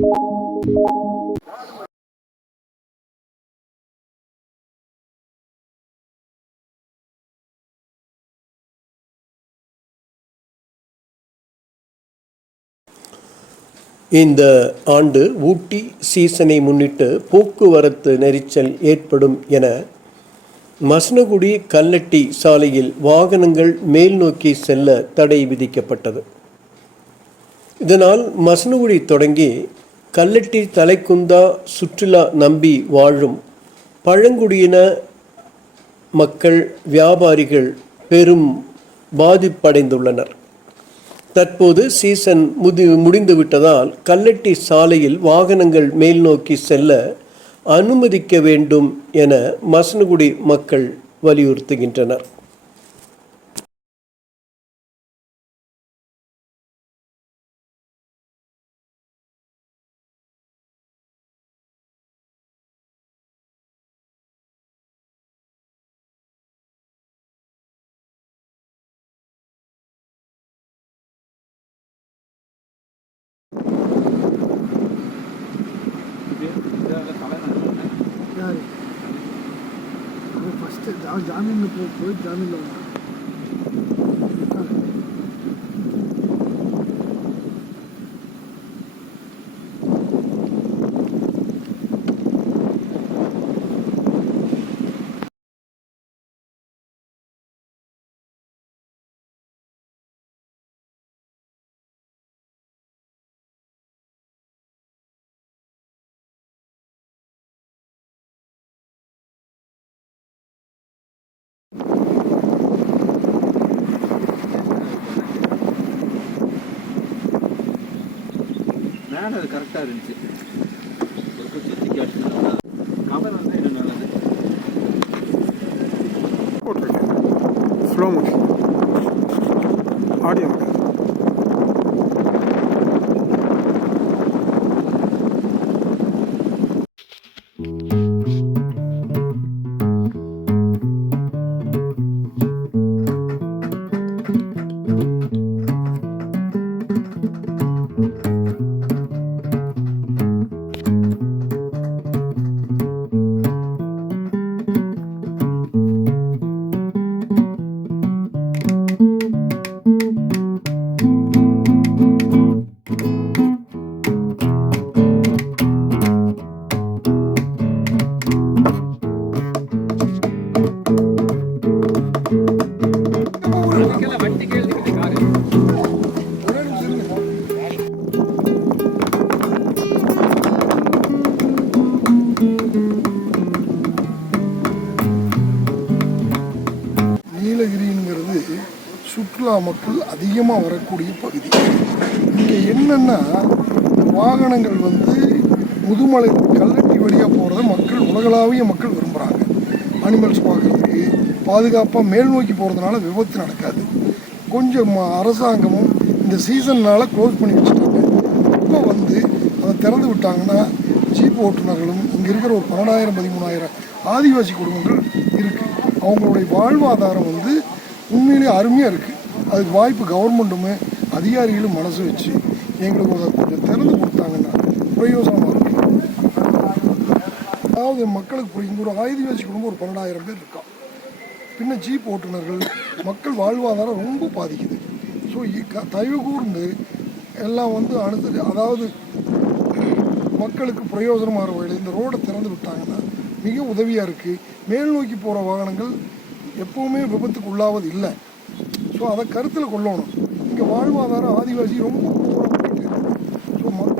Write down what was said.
இந்த ஆண்டு ஊட்டி சீசனை முன்னிட்டு போக்குவரத்து நெரிசல் ஏற்படும் என மசனகுடி கல்லட்டி சாலையில் வாகனங்கள் மேல் நோக்கி செல்ல தடை விதிக்கப்பட்டது. இதனால் மசனகுடி தொடங்கி கல்லட்டி தலைக்குந்தா சுற்றுலா நம்பி வாழும் பழங்குடியின மக்கள் வியாபாரிகள் பெரும் பாதிப்படைந்துள்ளனர். தற்போது சீசன் முடிந்துவிட்டதால் கல்லட்டி சாலையில் வாகனங்கள் மேல் நோக்கி செல்ல அனுமதிக்க வேண்டும் என மசனகுடி மக்கள் வலியுறுத்துகின்றனர். ஃபஸ்ட்டு ஜாமீனில் போய் ஜாமீனில் வந்தான். அது கரெக்டாக இருந்துச்சு. ஒரு கொஞ்சம் சுற்றி கவர் வந்து என்ன நல்லது போட்டிருக்கேன். ஸ்லோ மோஷன் ஆடியோ நீலகிரிங்கிறது சுற்றுலா மக்கள் அதிகமாக வரக்கூடிய பகுதி. இங்கே என்னென்னா வாகனங்கள் வந்து முதுமலை கல்லட்டி வழியாக போகிறத மக்கள் உலகளாவிய மக்கள் விரும்புகிறாங்க. அனிமல்ஸ் பார்க்குறதுக்கு பாதுகாப்பாக மேல் நோக்கி போகிறதுனால விபத்து நடக்காது. கொஞ்சம் அரசாங்கமும் இந்த சீசன்னால் க்ளோஸ் பண்ணி வச்சுட்டாங்க. இப்போ வந்து அதை திறந்து விட்டாங்கன்னா ஜீப் ஓட்டுநர்களும் இங்கே இருக்கிற ஒரு 12,000-13,000 ஆதிவாசி குடும்பங்கள் இருக்குது. அவங்களுடைய வாழ்வாதாரம் வந்து உண்மையிலேயே அருமையாக இருக்குது. அதுக்கு வாய்ப்பு கவர்மெண்ட்டுமே அதிகாரிகளும் மனசு வச்சு எங்களுக்கு அதை கொஞ்சம் திறந்து கொடுத்தாங்கன்னா பிரயோஜனமாக இருக்கும். அதாவது மக்களுக்கு இங்கே ஒரு ஆதிவாசி குடும்பம் ஒரு 12,000 பேர் இருக்கா. பின்ன ஜீப் ஓட்டுநர்கள் மக்கள் வாழ்வாதாரம் ரொம்ப பாதிக்குது. ஸோ தயவு கூர்ந்து எல்லாம் வந்து அதாவது மக்களுக்கு பிரயோஜனமாக வகையில் இந்த ரோடை திறந்து விட்டாங்கன்னா மிக உதவியாக இருக்குது. மேல் நோக்கி போகிற வாகனங்கள் எப்போவுமே விபத்துக்கு உள்ளாவது இல்லை. ஸோ அதை கருத்தில் கொள்ளணும். இங்கே வாழ்வாதாரம் ஆதிவாசி ரொம்ப போயிட்டு இருக்கு. ஸோ மக்கள்